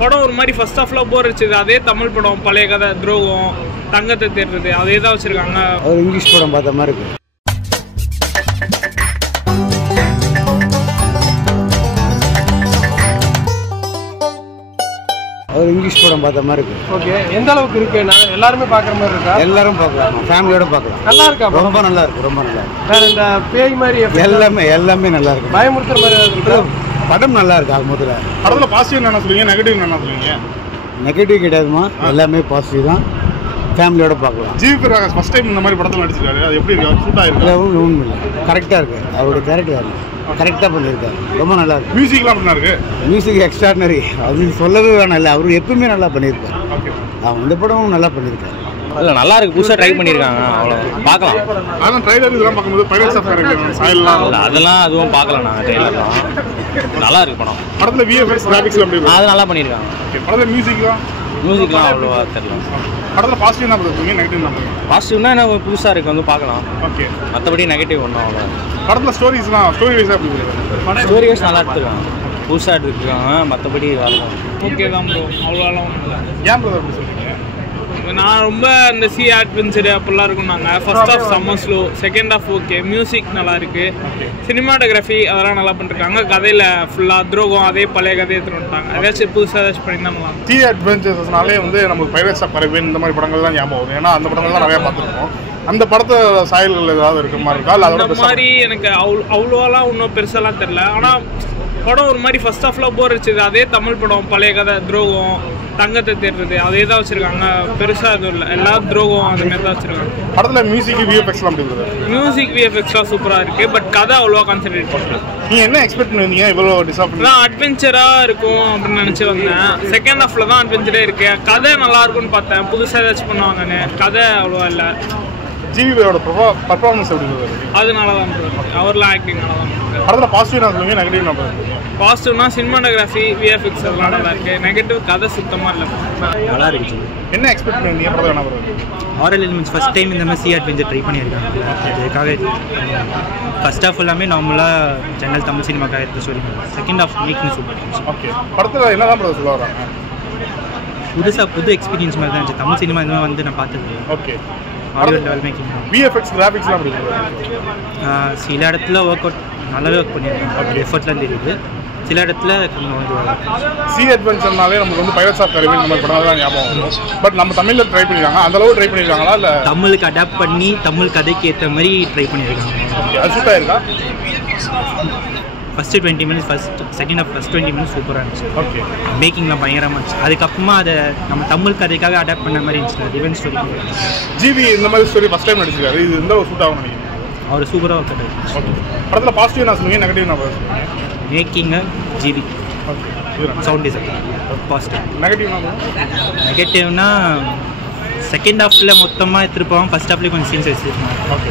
படம் ஒரு மாதிரி ஃபர்ஸ்ட் ஹாஃப்ல போர் அடிச்சது. அதே தமிழ் படம் பழைய கதை துரோகம் தங்கத்தை தேடுறது அதே தான் வச்சிருக்காங்க. ஒரு இங்கிலீஷ் படம் பார்த்த மாதிரி இருக்கு. ஒரு இங்கிலீஷ் படம் பார்த்த மாதிரி இருக்கு. ஓகே, எந்த அளவுக்கு இருக்கு? எல்லாருமே பார்க்குற மாதிரி இருக்கா? எல்லாரும் பார்க்கலாம், ஃபேமிலியோட பார்க்கலாம். நல்லா இருக்கா? ரொம்ப நல்லா இருக்கு, ரொம்ப நல்லா இருக்கு. வேற இந்த பேய் மாதிரி எல்லாமே நல்லா இருக்கு. பயமுறுத்துற மாதிரி இருக்கு. படம் நல்லா இருக்கு. அது முதல்ல படத்தில் பாசிட்டிவ் என்ன சொல்லுவீங்க, நெகட்டிவ் என்ன சொல்லுவீங்க? நெகட்டிவ் கிடையாதுமா, எல்லாமே பாசிட்டிவ் தான். ஃபேமிலியோட பார்க்கலாம். ஜிவி பிரகாஷ் ஃபர்ஸ்ட் டைம் இந்த மாதிரி படத்தில் நடிச்சிருக்காரு. அது எப்படி இருக்கு? சூட் ஆயிருக்கு? ஒன்றும் இல்லை, கரெக்டாக இருக்கு. அவரோட கேரக்டர் கரெக்டாக பண்ணியிருக்காரு. ரொம்ப நல்லா இருக்கு. மியூசிக்லாம் அப்படின்னா இருக்கு. மியூசிக் எக்ஸ்ட்ராடனரி, அது சொல்லவே வேணாம். இல்லை, அவர் எப்பவுமே நல்லா பண்ணியிருக்காரு. ஓகே, அவன் இந்த படமும் நல்லா பண்ணியிருக்காரு. இல்லை நல்லா இருக்கு, புதுசாக ட்ரை பண்ணியிருக்காங்க. அவ்வளோ பார்க்கலாம். அதான் ட்ரைலர் இதெல்லாம் பார்க்கும்போது பைரட்ஸ் ஆஃப் கரேபியன் சாயல்லாம் இல்லை அதெல்லாம் அதுவும் பார்க்கலாம். நாங்கள் ட்ரெயிலர்லாம் நல்லா இருக்கு படம். படத்தில் விஎஃப்எக்ஸ் கிராஃபிக்ஸ்லாம் எப்படி இருக்கு? அது நல்லா பண்ணியிருக்காங்க. ஓகே, படத்தில் மியூசிக்லாம் அவ்வளோவா தெரியல. படத்தில் பாசிட்டிவ் என்ன பண்ணுவீங்க, நெகட்டிவ் என்ன பண்ணுவீங்க? பாசிட்டிவ்னா என்ன புதுசாக இருக்குது, வந்து பார்க்கலாம். ஓகே, மற்றபடி நெகட்டிவ் ஒன்றும் அவ்வளோ. படத்தில் ஸ்டோரி வைஸாக எப்படி இருக்கு? ஸ்டோரி வைஸ் நல்லா எடுத்துருக்காங்க, புதுசாக எடுத்துருக்காங்க. மற்றபடி ஓகே தான் ப்ரோ, அவ்வளோலாம் ஒன்றும் இல்லை. ஏன் பிரதர் அப்படி சொல்றீங்க? நான் ரொம்ப இந்த சி அட்வென்ச்சர் அப்படிலாம் இருக்கும். நாங்கள் ஃபர்ஸ்ட் ஹாஃப் செம்ம slow, second half okay, music நல்லா இருக்கு, சினிமாட்டோகிராஃபி அதெல்லாம் நல்லா பண்ணிருக்காங்க. கதையில் ஃபுல்லாக துரோகம் அதே பழைய கதையை எடுத்துட்டு வந்துட்டாங்க. ஏதாச்சும் புதுசாக ஏதாச்சும் பண்ணியிருந்தா நல்லா. சி அட்வென்ச்சர்ஸ்னாலே வந்து நமக்கு பைரட்ஸ் ஆஃப் கரேபியன் இந்த மாதிரி படங்கள் தான் ஞாபகம் வரும். ஏன்னா அந்த படங்கள் தான் நிறையா பார்த்துருக்கோம். அந்த படத்தை சாயல்கள் ஏதாவது இருக்க மாதிரி இருக்கா? இல்லை அந்த மாதிரி எனக்கு அவ்வளோலாம் ஒன்றும் பெருசாலாம் தெரில. ஆனால் படம் ஒரு மாதிரி ஃபர்ஸ்ட் ஹாஃப்ல போர் அடிச்சது. அதே தமிழ் படம் பழைய கதை துரோகம் தங்கத்தை தேடுறது அதே தான் வச்சிருக்காங்க. பெருசாக எதுவும் இல்லை, எல்லா துரோகம் அந்த மாதிரி தான் வச்சிருக்காங்க. படத்தில் மியூசிக் விஎஃப்எக்ஸ்லாம் எப்படி இருக்குது? மியூசிக் விஎஃப்எக்ஸ்லாம் சூப்பராக இருக்குது. பட் கதை அவ்வளோவா கான்சென்ட்ரேட் பண்ணல. நீங்கள் என்ன எக்ஸ்பெக்ட் பண்ணுவீங்க? இவ்வளோ டிசாப்பிங் நான் அட்வென்ச்சராக இருக்கும் அப்படின்னு நினச்சி வந்தேன். செகண்ட் ஹாஃப்ல தான் அட்வென்ச்சரே இருக்கு. கதை நல்லா இருக்கும்னு பார்த்தேன், புதுசாக ஏதாச்சும் பண்ணுவாங்கன்னு. கதை அவ்வளோவா இல்லை. ஜிவியோட பர்ஃபார்மன்ஸ் எப்படி இருக்குது? அது நல்லா தான் இருக்குது. அவர்லாம் ஆக்டிங் நல்லா தான் இருக்குது. படத்தில் பாசிட்டிவ் என்ன சொல்லுவீங்க, நெகட்டிவ் என்ன பண்ணுவீங்க? பாசிட்டிவ்னா சினிமாட்டோகிராஃபி விஎஃப்எக்ஸ் அதெல்லாம் நல்லா இருக்குது. நெகட்டிவ் கதை சுத்தமாக இல்லை. நல்லா இருக்கு. என்ன எக்ஸ்பெக்ட் பண்ணுவீங்க படத்தில் என்ன பண்ணுவீங்க? ஹாரர் எலிமெண்ட்ஸ் ஃபஸ்ட் டைம் இந்த மாதிரி சி அட்வென்ச்சர் ட்ரை பண்ணியிருக்காங்க. அதுக்காக ஃபர்ஸ்ட் ஹாஃப் எல்லாமே நார்மலாக ஜென்ரல் தமிழ் சினிமாக்காக எடுத்து சொல்லி, second half making super. Okay, படத்தில் என்ன தான் படம் சொல்ல வராங்க? புது எக்ஸ்பீரியன்ஸ் மாதிரி தான் இருந்துச்சு. தமிழ் சினிமா இந்த மாதிரி வந்து நான் பார்த்தது. Okay, Hollywood level making. VFX கிராஃபிக்ஸ்லாம் எப்படி இருக்குது? சில இடத்துல ஒர்க் அவுட் நல்லாவே ஒர்க் பண்ணியிருக்காங்க. எஃபர்ட்லாம் தெரியுது. சில இடத்துல சி அட்வென்ச்சர்னாலே நமக்கு வந்து பைரட்ஸ் ஆஃப் கரேபியன் இந்த மாதிரி படம் தான் ஞாபகம் வரும். பட் நம்ம தமிழில் ட்ரை பண்ணியிருக்காங்க. அந்த அளவு ட்ரை பண்ணியிருக்காங்களா? இல்லை தமிழுக்கு அடாப்ட் பண்ணி தமிழ் கதைக்கு ஏற்ற மாதிரி ட்ரை பண்ணியிருக்காங்க. ஓகே, அது சூட்டாக இருக்கா? First 20 minutes second half first 20 minutes சூப்பராக இருந்துச்சு. ஓகே, மேக்கிங்லாம் பயங்கரமாக இருந்துச்சு. அதுக்கப்புறமா அதை நம்ம தமிழ் கதைக்காக அடாப்ட் பண்ண மாதிரி இருந்துச்சு. Revenge story. ஜிவி இந்த மாதிரி ஸ்டோரி ஃபஸ்ட் டைம் நடிச்சிருக்காரு. இது இந்த ஒரு சூட் ஆகும் நினைக்கிறேன். அவர் சூப்பராக ஒர்க் அவுட். ஓகே, படத்தில் பாசிட்டிவ் என்ன சொல்லுவீங்க, நெகட்டிவ் என்ன சொல்லுவீங்க? மேக்கிங்கு GV okay, sound design positive. நெகட்டிவ்னா செகண்ட் ஹாஃபில் மொத்தமாக எடுத்துகிட்டு போவாங்க. ஃபர்ஸ்ட் ஹாஃப்லேயே கொஞ்சம் சீன்ஸ் வச்சுருக்காங்க. ஓகே.